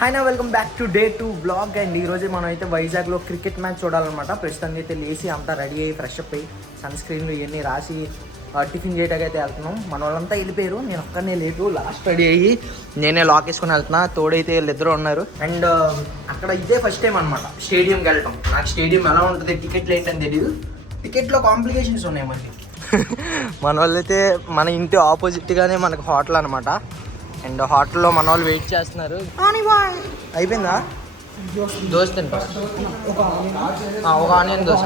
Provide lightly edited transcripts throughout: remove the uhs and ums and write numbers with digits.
Hi నా welcome back to day 2 blog. And ఈరోజు మనం అయితే వైజాగ్లో క్రికెట్ మ్యాచ్ చూడాలన్నమాట. ప్రస్తుతానికి అయితే లేచి అంతా రెడీ అయ్యి ఫ్రెష్ అప్ అయ్యి సన్ స్క్రీన్లు ఇవన్నీ రాసి టిఫిన్ చేయడానికి అయితే వెళ్తున్నాం. మన వాళ్ళంతా వెళ్ళిపోయారు, నేను ఒక్కనే లేటు లాస్ట్ రెడీ అయ్యి నేనే లాక్ వేసుకొని వెళ్తున్నా. తోడైతే వీళ్ళిద్దరు ఉన్నారు. అండ్ అక్కడ ఇదే ఫస్ట్ టైం అనమాట స్టేడియంకి వెళ్ళటం. నాకు స్టేడియం ఎలా ఉంటుంది, టికెట్లు ఏంటని తెలియదు. టికెట్లో కాంప్లికేషన్స్ ఉన్నాయి మనకి. మన వాళ్ళైతే మన ఇంటి ఆపోజిట్గానే మనకు హోటల్ అనమాట. అండ్ హోటల్లో మన వాళ్ళు వెయిట్ చేస్తున్నారు. అయిపోయిందా? దోశ తింటా, ఒక ఆనియన్ దోశ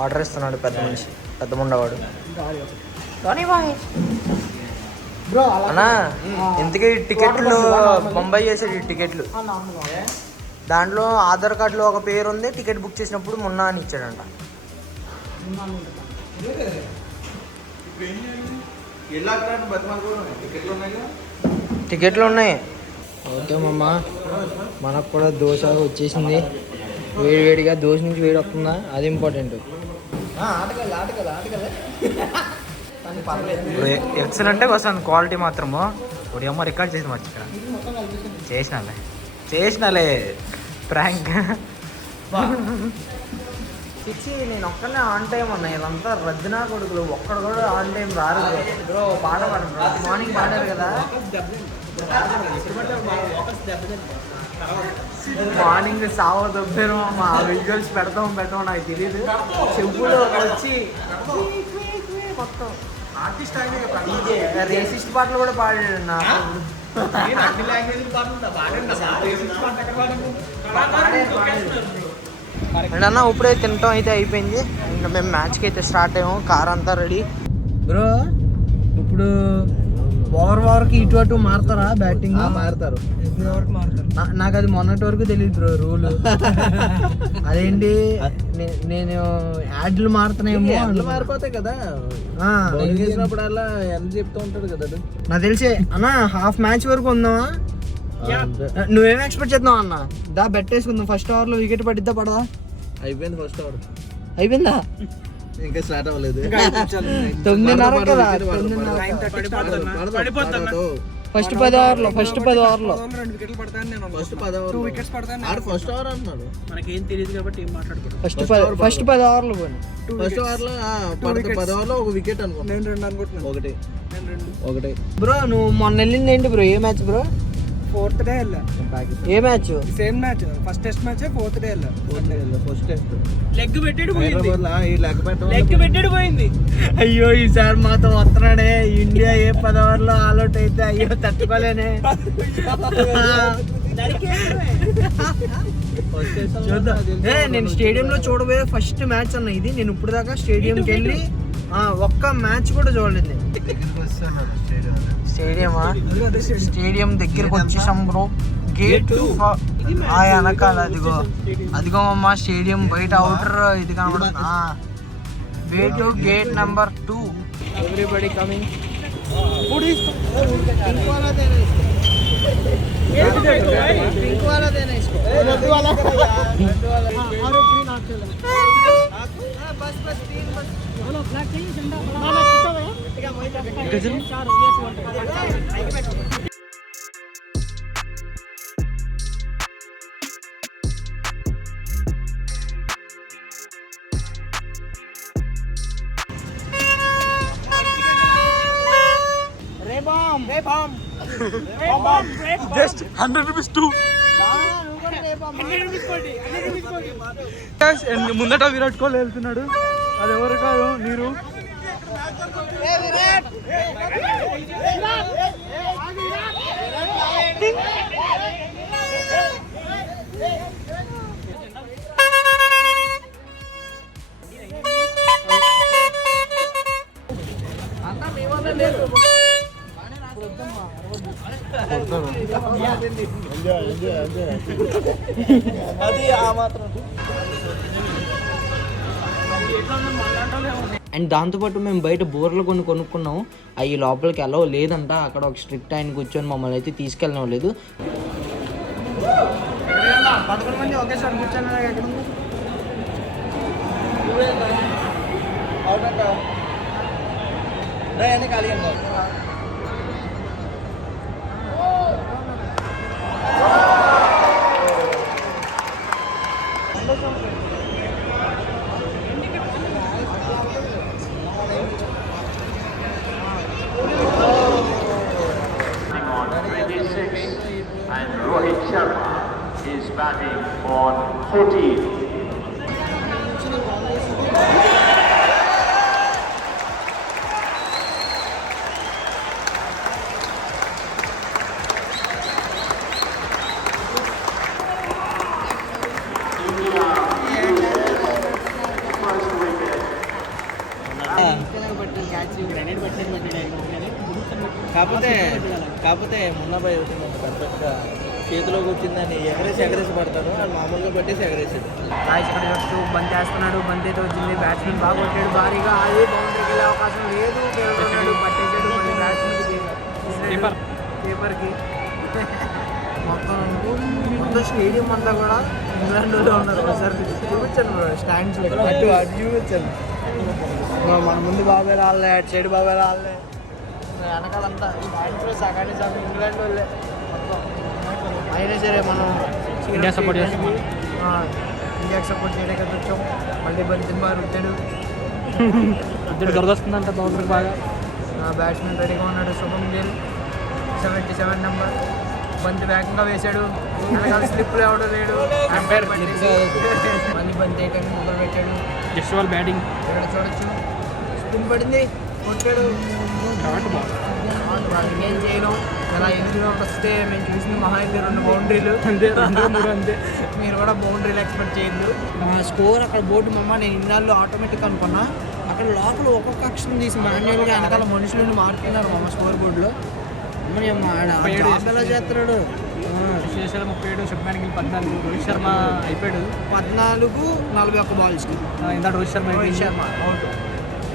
ఆర్డర్ ఇస్తున్నాడు పెద్ద మనిషి, పెద్ద ముండవాడు. అన్నా ఇంతకీ టికెట్లు బొంబాయి చేసాడు. టికెట్లు దాంట్లో ఆధార్ కార్డులో ఒక పేరు ఉంది, టికెట్ బుక్ చేసినప్పుడు మొన్న అని ఇచ్చాడంట. టికెట్లు ఉన్నాయి. ఓకే మమ్మ, మనకు కూడా దోశ వచ్చేసింది. వేడిగా దోశ నుంచి వేడి వస్తుందా, అది ఇంపార్టెంట్. ఎక్సలెంట్గా వస్తుంది క్వాలిటీ మాత్రము. ఇప్పుడు ఏమో రికార్డ్ చేసి మర్చిపోయా. చేసినాలే ప్రాంక్. పిచ్చి, నేను ఒక్కనే ఆన్ టైం అన్నా. ఇదంతా రజ్జనా కొడుకులు, ఒక్కడు కూడా ఆన్ టైం రారు. బ్రో పాట పాడండి బ్రో, మార్నింగ్ పాడారు కదా. మార్నింగ్ సావ దొబ్బారు. మా విజువల్స్ పెడతాం నాకు తెలియదు. చెప్పులు వచ్చి మొత్తం ఆర్టిస్ట్ రేసిస్ట్ పాటలు కూడా పాడాడు. నాకు అండ్ అన్న ఇప్పుడే తినటం అయితే అయిపోయింది. అండ్ మేము మ్యాచ్కి అయితే స్టార్ట్ అయ్యాము. కార్ అంతా రెడీ. బ్రో ఇప్పుడు ఓవర్కి ఇటు అటు మారుతారా? బ్యాటింగ్ మారుతారు. నాకు అది మొన్నటి వరకు తెలియదు బ్రో రూల్. అదేంటి, నేను యాడ్లు మారుతున్నాయేమో. మారిపోతాయి కదా చేసినప్పుడు అలా ఎంత చెప్తూ ఉంటాడు కదా. నాకు తెలిసే అన్న హాఫ్ మ్యాచ్ వరకు ఉందామా? నువ్వేం ఎక్స్పెక్ట్ చేద్దాం అన్న? దా బెట్ వేసుకుందాం. ఫస్ట్ ఓవర్లో వికెట్ పడిద్దా పడదా? అయిపోయింది ఫస్ట్ ఓవర్. అయిపోయిందా? ఇంకా స్టార్ట్ అవ్వలేదు. 9:30 కదా. ఫస్ట్ 10 ఓవర్లో ఫస్ట్ 10 ఓవర్లో 2 వికెట్లు పడతాయని నేను ఫస్ట్ 10 ఓవర్లో 2 వికెట్స్ పడతాయని ఆడు ఫస్ట్ ఓవర్ అన్నాడు. మనకేం తెలియదు కాబట్టి ఏం మాట్లాడుకోవడం. ఫస్ట్ 10 ఓవర్లో పోయినా. ఫస్ట్ ఓవర్లో 10 ఓవర్లో ఒక వికెట్ అనుకో. నేను 2 అనుకుంటున్నాను. ఒకటి. బ్రో నువ్వు మొన్న వెళ్ళింది ఏంటి బ్రో? ఏ మ్యాచ్ బ్రో? 4th డే వెళ్ళా. ఏ match? Same match, first test match 4th day వెళ్ళా. ఫస్ట్ టెస్ట్ లెగ్ పెట్టాడు పోయింది. అయ్యో ఈసారి మాతో వస్తున్నాడే. ఇండియా ఏ 10 ఓవర్లో ఆల్అౌట్ అయితే అయ్యో తట్టుకోలేనే. నేను స్టేడియంలో చూడబోయే ఫస్ట్ మ్యాచ్ అన్న ఇది. నేను ఇప్పుడు దాకా స్టేడియంకి వెళ్ళి ఒక్క మ్యాచ్ కూడా చూడలేదు. స్టేడియం దగ్గరకు వచ్చేసాం బ్రో. గేట్ వెనకాల అదిగో అమ్మ స్టేడియం బయట అవుటర్ ఇది కనబడుతుంది. Way to gate number 2. Everybody coming. Just 100 rupees too. ముందట విరాట్ కోహ్లీ వెళ్తున్నాడు. అది ఎవరు కాదు, నీరు. అది ఆ మాత్రం. అండ్ దాంతోపాటు మేము బయట బోర్లు కొనుక్కున్నాము. అవి లోపలికి అలౌ లేదంట. అక్కడ ఒక స్ట్రిక్ట్ ఆయన కూర్చొని మమ్మల్ని అయితే తీసుకెళ్ళలేదు. 11 మంది ఒకేసారి కూర్చొని batting on 14. కాకపోతే మున్నాబాయ్ అవుతుంది పెద్దగా చేతిలోకి వచ్చిందని ఎగరేసి పడతాడు వాళ్ళు మామూలుగా పెట్టేసి ఎగరేసాడు. ఇక్కడ చూస్తూ బంతి వేస్తున్నాడు, బంతి అయితే వచ్చింది, బ్యాట్స్మెన్ బాగా కొట్టాడు భారీగా, అది బౌండరీకి వెళ్ళే అవకాశం లేదు, పట్టేసాడు మళ్ళీ బ్యాట్స్మెన్కి పేపర్కి. మొత్తం స్టేడియం అంతా కూడా ఇంగ్లాండ్ వాళ్ళు ఉన్నారు. ఒకసారి చూపించాను స్టాండ్స్లో అటు చూపించాను. మన ముందు బాబాయ్ రాలే, అటు సైడ్ బాబాయ్ రాలే, వెనకాలంతా స్టాండ్స్లో సగాన్ని సగం ఇంగ్లాండ్ వాళ్ళే మొత్తం. అయినా సరే మనం ఇండియా సపోర్ట్ చేస్తాం, ఇండియాకి సపోర్ట్ చేయడానికి వచ్చాం. మళ్ళీ బంతి బాగా రుద్దాడు, దొరకొస్తుందంట బౌలర్ బాగా. బ్యాట్స్మెన్ రెడీగా ఉన్నాడు శుభం గిల్, 77 నెంబర్. బంతి వేగంగా వేశాడు, వెనకాల స్లిప్లు ఎవడో లేడు, మళ్ళీ బంతి వేయడానికి మొదలు పెట్టాడు. జస్వాల్ బ్యాటింగ్ ఇక్కడ చూడొచ్చు, స్పిన్ పడింది, కొట్టాడు. ఏం చేయడం, అలా 8 రౌండ్ వస్తే మేము చూసింది మహా అయితే 2 బౌండరీలు అంతే, 2-3 అంతే. మీరు కూడా బౌండరీలు ఎక్స్పెక్ట్ చేయొద్దు. మా స్కోర్ అక్కడ బోర్డు మమ్మ నేను ఇన్నాళ్ళు ఆటోమేటిక్ అనుకున్నా, అక్కడ లోపల ఒక్కొక్క అక్షరం తీసి మాన్యువల్గా వెనకాల మనుషులను మార్చుకున్నారు మమ్మ స్కోర్ బోర్డులో. ఎలా చేస్తున్నాడు. 37, శుభ్మాన్ గిల్ 14, రోహిత్ శర్మ అయిపోయాడు 14, 41 బాల్స్కి. ఇంత రోహిత్ శర్మ అవుట్,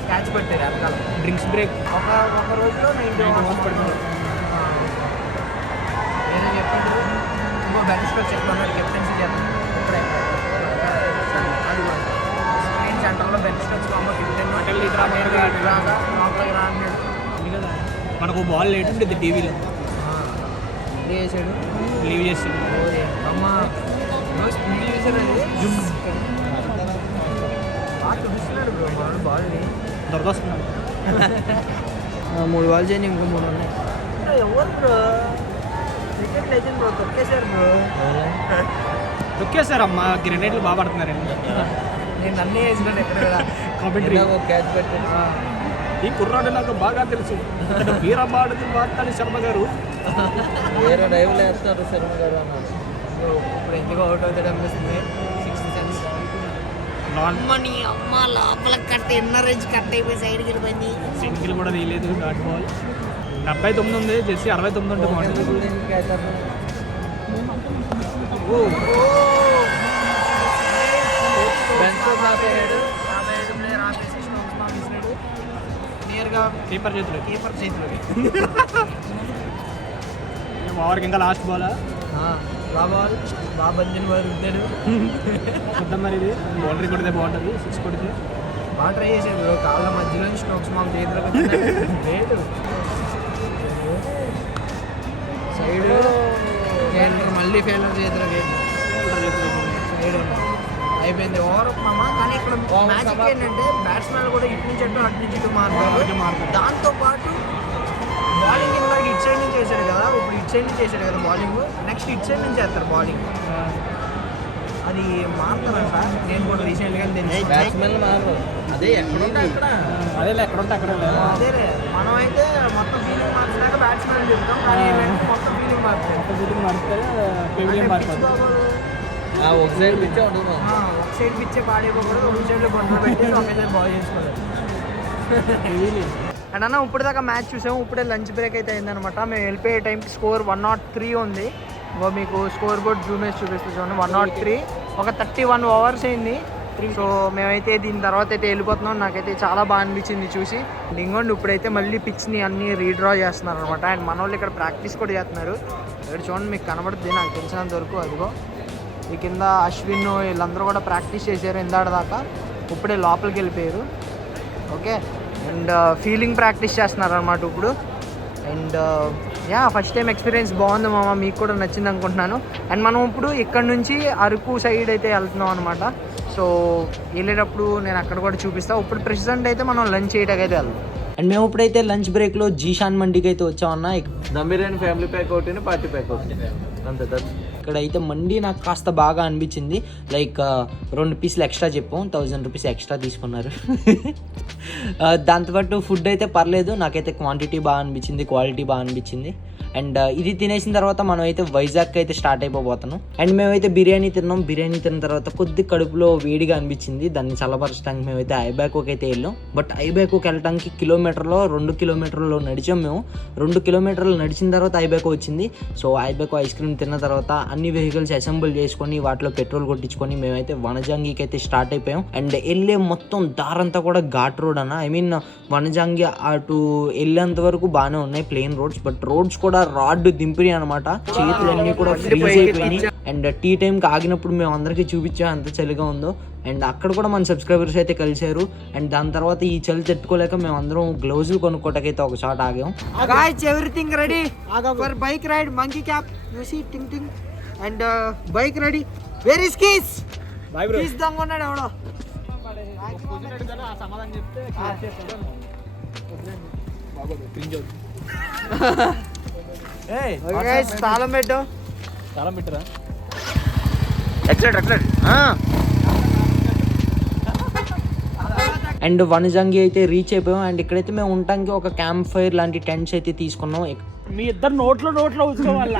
క్యాచ్ పెట్టారు వెనకాల. డ్రింక్స్ బ్రేక్ ఒక రోజులో 90 ఓవర్స్ పడుతుంది. ఏదో చెప్పిండు, ఇంకో బెంచ్ స్ట్రోక్ చెప్పమన్నాడు, కెప్టెన్సీ చేస్తాను ఇప్పుడే. అది సెకండ్ సెంటర్లో బెంచ్ స్ట్రోక్స్ మనకు బాల్ లేట్ ఉంటుంది టీవీలో, చేసాడు లీవ్ చేసాడు. అమ్మ స్పీడ్ చేశాడండి, బాగా చూపిస్తున్నాడు బ్రో వాడు బాల్ని, దొరకొస్తున్నాడు. 3 బాల్ చేయండి, ఇంకో 3 ఉన్నాయి. ఎవరు బ్రో క్రికెట్ లెజెండ్ బ్రో, తొక్కేశారు బ్రో, తొక్కేశారమ్మా. గ్రెనేడ్లు బాగా పడుతున్నారండి. నేను అన్నీ వేసినాను ఎక్కడ కూడా కాబట్టి క్యాచ్ పెట్టాను. ఈ కుర్రాడు నాకు బాగా తెలుసు, వీరబాడుది వార్తాలి శర్మ గారు, వేరే డ్రైవ్లు వేస్తారు శర్మ గారు అన్నారు. సో ఇప్పుడు ఎందుకు అవుట్ అవుతాడు అనిపిస్తుంది. 6th సెన్స్ మనీ అమ్మ లోపల కట్ట ఇన్నర్ రేంజ్ కట్ అయిపోయి సైడ్కి వెళ్ళిపోయింది. సింగిల్ కూడా తీయలేదు, డాట్ బాల్. 79 ఉంది, జెర్సీ 69 ఉంటే బాగుంటుంది. కీపర్ చేతిలో ఓవర్కి ఇంకా లాస్ట్ బాల్ బాగా బందిని వారు రుద్దాడు. చూద్దాం మరి, ఇది బౌండరీ కొడితే బాగుంటుంది, 6 కొడితే. బాగా ట్రై చేసాడు బ్రో, కాళ్ళ మధ్యలో స్ట్రోక్స్ మాకు చేతిలోకి లేదు. సైడ్ మళ్ళీ ఫెయిలర్ చేతిలోకి సైడ్ అయిపోయింది ఓవర్ మామ. కానీ ఇక్కడ మ్యాజిక్ ఏంటంటే బ్యాట్స్మెన్ కూడా ఇటు నుంచి అటు నుంచి ఇటు మారుతారు. దాంతోపాటు బౌలింగ్ ఇందాక ఇటు సైడ్ నుంచి వేసాడు కదా, ఇప్పుడు ఇటు సైడ్ నుంచి వేసాడు కదా బౌలింగ్, నెక్స్ట్ ఇటు సైడ్ నుంచి వేస్తారు బౌలింగ్. అది మారుతారంట, నేను కూడా రీసెంట్గా తెలిసి బ్యాట్స్మెన్ మారు. అదే ఎక్కడుంటే అక్కడ, అదే ఎక్కడుంటే అక్కడ. అదేలే, మనం అయితే మొత్తం ఫీలింగ్ మార్చినాక బ్యాట్స్మెన్ చెప్తాం, కానీ ఏంటంటే మొత్తం ఫీలింగ్ మారుతారు. ఒక సైడ్ పిచ్చే ఉంటుంది, ఒక సైడ్ పిచ్చే పాడైపోకూడదు, ఒక సైడ్లో కొండ పెట్టి ఒకేసారి బాల్ చేసుకోవాలి. అండ్ అన్న ఇప్పటిదాకా మ్యాచ్ చూసాము, ఇప్పుడే లంచ్ బ్రేక్ అయితే అయిందనమాట. మేము వెళ్ళిపోయే టైంకి స్కోర్ 103 ఉంది. మీకు స్కోర్ బోర్డ్ జూమ్ వేసి చూపిస్తుంది చూడండి, 103. ఒక 31 ఓవర్స్ అయింది. సో మేమైతే దీని తర్వాత అయితే వెళ్ళిపోతున్నాం. నాకైతే చాలా బాగా అనిపించింది చూసి. ఇంకోండి ఇప్పుడైతే మళ్ళీ పిచ్ని అన్నీ రీడ్రా చేస్తున్నారు అనమాట. అండ్ మన వాళ్ళు ఇక్కడ ప్రాక్టీస్ కూడా చేస్తున్నారు. ఇక్కడ చూడండి మీకు కనబడుతుంది, నాకు తెలిసినంత వరకు. అదిగో ఈ కింద అశ్విన్ వీళ్ళందరూ కూడా ప్రాక్టీస్ చేశారు ఇందాక దాకా, ఇప్పుడే లోపలికి వెళ్ళిపోయారు. ఓకే, అండ్ ఫీలింగ్ ప్రాక్టీస్ చేస్తున్నారు అనమాట ఇప్పుడు. అండ్ ఫస్ట్ టైం ఎక్స్పీరియన్స్ బాగుంది మామ, మీకు కూడా నచ్చింది అనుకుంటున్నాను. అండ్ మనం ఇప్పుడు ఇక్కడ నుంచి అరకు సైడ్ అయితే వెళ్తున్నాం అనమాట. సో వెళ్ళేటప్పుడు నేను అక్కడ కూడా చూపిస్తాను. ఇప్పుడు ప్రెసెంట్ అయితే మనం లంచ్ చేయడానికి అయితే వెళ్దాం. అండ్ మేము ఇప్పుడైతే లంచ్ బ్రేక్లో జీషాన్ మండికి అయితే వచ్చామన్నా. దమ్ బిర్యానీ ఫ్యామిలీ ప్యాక్ ఒకటి, పార్టీ ప్యాక్ ఒకటి, అంతే. ఇక్కడ అయితే మండి నాకు కాస్త బాగా అనిపించింది. లైక్ 2 పీసులు ఎక్స్ట్రా చెప్పాం, 1000 రూపీస్ ఎక్స్ట్రా తీసుకున్నారు. దాంతోపాటు ఫుడ్ అయితే పర్లేదు, నాకైతే క్వాంటిటీ బాగా అనిపించింది, క్వాలిటీ బాగా అనిపించింది. అండ్ ఇది తినేసిన తర్వాత మనం అయితే వైజాగ్కి అయితే స్టార్ట్ అయిపోతున్నాం. అండ్ మేమైతే బిర్యానీ తిన్నాం. బిర్యానీ తిన్న తర్వాత కొద్ది కడుపులో వేడిగా అనిపించింది. దాన్ని చల్లపరచడానికి మేమైతే ఐబ్యాకోకి అయితే వెళ్ళాం. బట్ ఐబ్యాకోకి వెళ్ళడానికి 2 కిలోమీటర్లు నడిచాం మేము. 2 కిలోమీటర్లు నడిచిన తర్వాత ఐబ్యాకో వచ్చింది. సో ఐబ్యాకో ఐస్ క్రీమ్ తిన్న తర్వాత అన్ని వెహికల్స్ అసెంబుల్ చేసుకొని వాటిలో పెట్రోల్ కొట్టించుకొని మేమైతే వనజాంగికి అయితే స్టార్ట్ అయిపోయాం. అండ్ వెళ్ళే మొత్తం దారంతా కూడా ఘాట్ రోడ్ అన్న. ఐ మీన్ వనజాంగి అటు వెళ్ళేంత వరకు బాగానే ఉన్నాయి ప్లెయిన్ రోడ్స్. బట్ రోడ్స్ కూడా రాడ్ దింపినాయి అనమాట. చేతులన్నీ కూడా ఫ్రీజ్ అయిపోయినాయి. అండ్ టీ టైంకి ఆగినప్పుడు మేము అందరికీ చూపించాం ఎంత చలిగా ఉందో. అండ్ అక్కడ కూడా మన సబ్స్క్రైబర్స్ అయితే కలిశారు. అండ్ దాని తర్వాత ఈ చలి తట్టుకోలేక మేము అందరం గ్లౌజులు కొనుక్కోటకైతే ఒక చోట ఆగాం. Guys everything ready for bike ride. Monkey cap you see ting ting. And bike ready. Where is keys? Bye bro. Keys దొంగన్నాడు ఎవడో. సమాధానం చెప్తే తాళం పెట్టు. తాళం పెట్టరా? అండ్ వనజంగి అయితే రీచ్ అయిపోయాం. అండ్ ఇక్కడైతే మేము ఉండటానికి ఒక క్యాంప్ ఫైర్ లాంటి టెంట్స్ అయితే తీసుకున్నాం. మీ ఇద్దరు నోట్లో ఉంచుకోవాలా?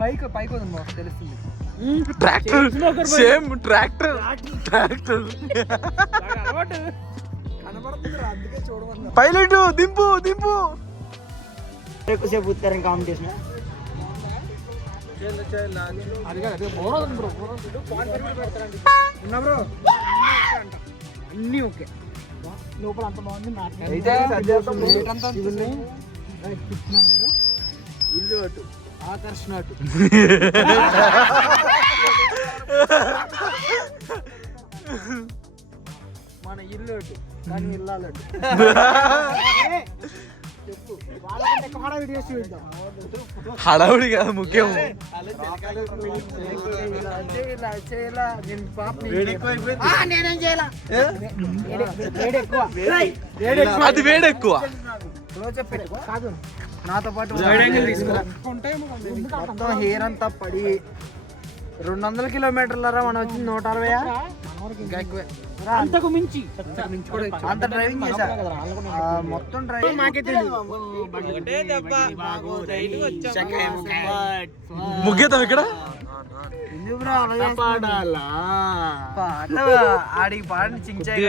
పైకి తెలుస్తుంది. పైలట్ దింపు ఎక్కువసేపు ఉత్తరం కాంపిటీషన్. అన్నీ ఓకే. లోపల అంత బాగుంది. ఇల్లు అటు ఆకర్షణ అటు. మన ఇల్లు అటు కానీ ఇల్లాలటు. హడావుడి కాదు ముఖ్యం. అది వేడెక్కువ. కాదు నాతో పాటు మొత్తం హెయిర్ అంతా పడి 200 కిలోమీటర్లరా మనం వచ్చింది. 160 ఇంకా ఎక్కువే. అంతకు మించి అంత డ్రైవింగ్ చేశా. మొత్తం డ్రైవింగ్ మాకే తెలియదు. ముగ్గేతాం ఇక్కడ. ఆడికి పాడిని చించాయి.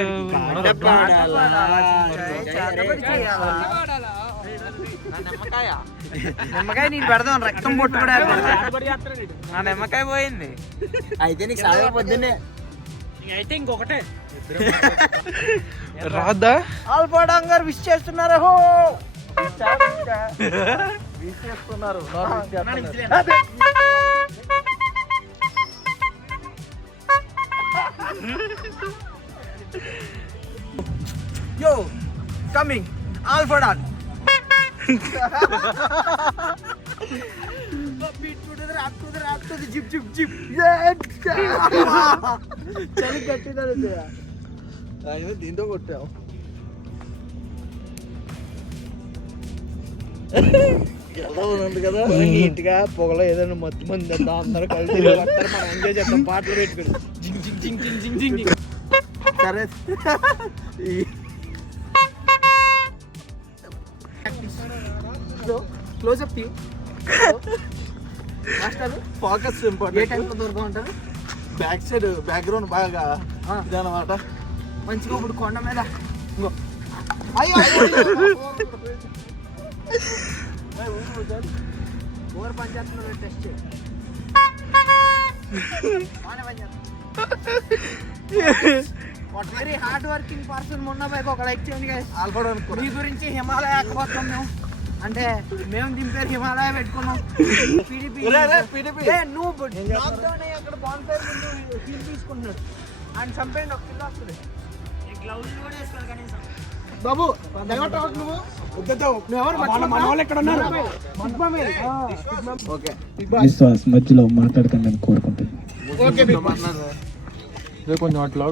నిమ్మకాయ నేను పెడదాం. రక్తం పొట్టు కూడా నా నిమ్మకాయ పోయింది. అయితే నీకు సాగే పొద్దున్నే అయితే ఇంకొకటే రాదా. ఆల్ఫాడాంగర్ విష్ చేస్తున్నారు. విష్ చేస్తున్నారు. Yo, coming, Alphadan. Beat to the rap to the jeep. Yeah. చలి గట్టిగా ఆయన దీంతో కొట్టావు. ఎలా ఉంది కదా నీట్ గా పొగలో ఏదైనా మత్తు మంది అందరూ కలిసి మనం ఎంజాయ్ చేద్దాం. పాటలు పెట్టుకుని జింగ్. సరే క్లోజ్ అప్ ఫోకస్ ఇంపార్టెంట్. ఏ టైంలో దూరంగా ఉంటారు? బ్యాక్ సైడ్ బ్యాక్గ్రౌండ్ బాగా ఇదన్నమాట. మంచిగా ఇప్పుడు కొండ మీద ఓవర్ పని చేస్తున్నారు. Test very hard working person. మొన్న బైక్ ఒక లైక్ చేయండి. మీ గురించి హిమాలయ ఎక్కబోతున్నాం మేము. అంటే మేము దింపేరు హిమాలయ పెట్టుకున్నాం. నువ్వు అక్కడ బాన్ఫైర్ ముందు ఫీల్ తీసుకుంటున్నాడు. అండ్ చంపేయండి. 1 కిలో వస్తుంది. గ్లౌజ్ కూడా వేసుకోవాలి కనీసం. బాబు విశ్వాస్ మధ్యలో మాట్లాడతాను నేను కోరుకుంటాను. కొంచెం అట్లా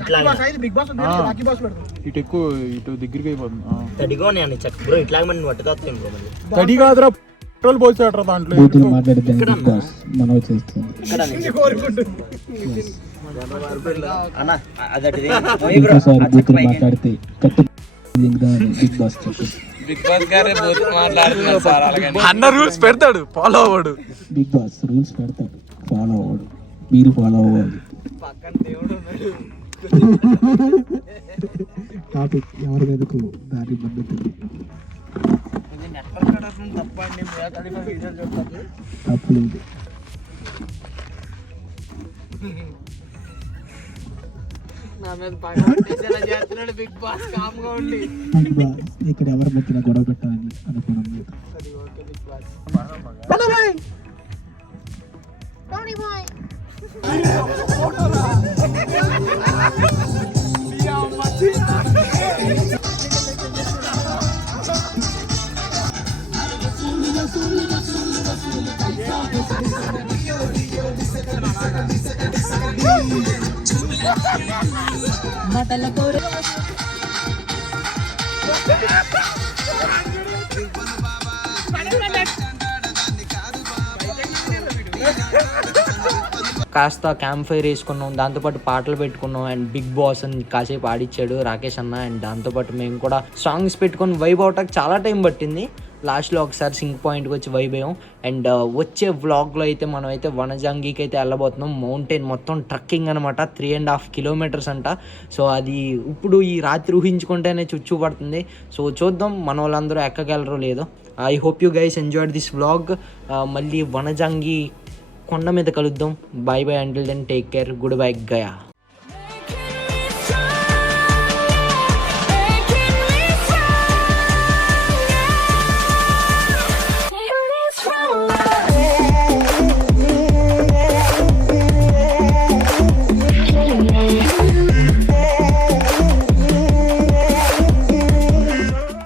ఇట్లా బిగ్ బాస్ రాకీ బాస్ పెడతాం. ఇటు ఎక్కువ ఇటు దగ్గరికి అయిపోతుంది. తడిగా నేను చెక్ బ్రో ఇట్లా మనం పట్టుకొస్తాం బ్రో మళ్ళీ తడి కాదురా, పెట్రోల్ పోసాడరా దాంట్లో. బూతులు మాట్లాడితే బిగ్ బాస్ మనం చేస్తుంది. అన్న అదటిది ఇంకోసారి బూతులు మాట్లాడితే కట్టు బిగ్ బాస్ చెప్పు. అన్న రూల్స్ పెడతాడు, ఫాలో అవ్వడు. బిగ్ బాస్ రూల్స్ పెడతాడు, ఫాలో అవ్వడు. మీరు ఫాలో అవ్వాలి. పక్కన దేవుడు ఉన్నాడు. టాపిక్ ఎవరి మీదకు దారి మద్దతుంది. తప్ప వీడియోలు చెప్తాను. తప్పులేదు. నా మీద పగ చేస్తున్నాడు బిగ్ బాస్ కామ్గా ఉండి. బిగ్ బాస్ ఇక్కడ ఎవరి మధ్యన గొడవ పెట్టాలని అనుకోవడం లేదు. కాస్త క్యాంప్ ఫైర్ వేసుకున్నాం, దాంతోపాటు పాటలు పెట్టుకున్నాం అండ్ బిగ్ బాస్ అని కాసేపు ఆడిచ్చాడు రాకేష్ అన్న. అండ్ దాంతోపాటు మేము కూడా సాంగ్స్ పెట్టుకొని వైబ్ అవటానికి చాలా టైం పట్టింది. లాస్ట్లో ఒకసారి సింక్ పాయింట్కి వచ్చి వైబ్ అయ్యాం. అండ్ వచ్చే వ్లాగ్లో అయితే మనం అయితే వనజంగికి అయితే వెళ్ళబోతున్నాం. మౌంటైన్ మొత్తం ట్రక్కింగ్ అనమాట, 3.5 kilometers అంట. సో అది ఇప్పుడు ఈ రాత్రి ఊహించుకుంటేనే చుచ్చు పడుతుంది. సో చూద్దాం మన వాళ్ళందరూ ఎక్కగలరో లేదో. I hope you guys enjoyed this vlog. మళ్ళీ వనజంగి కొండ మీద కలుద్దాం. Bye bye until then, take care, good bye Gaya.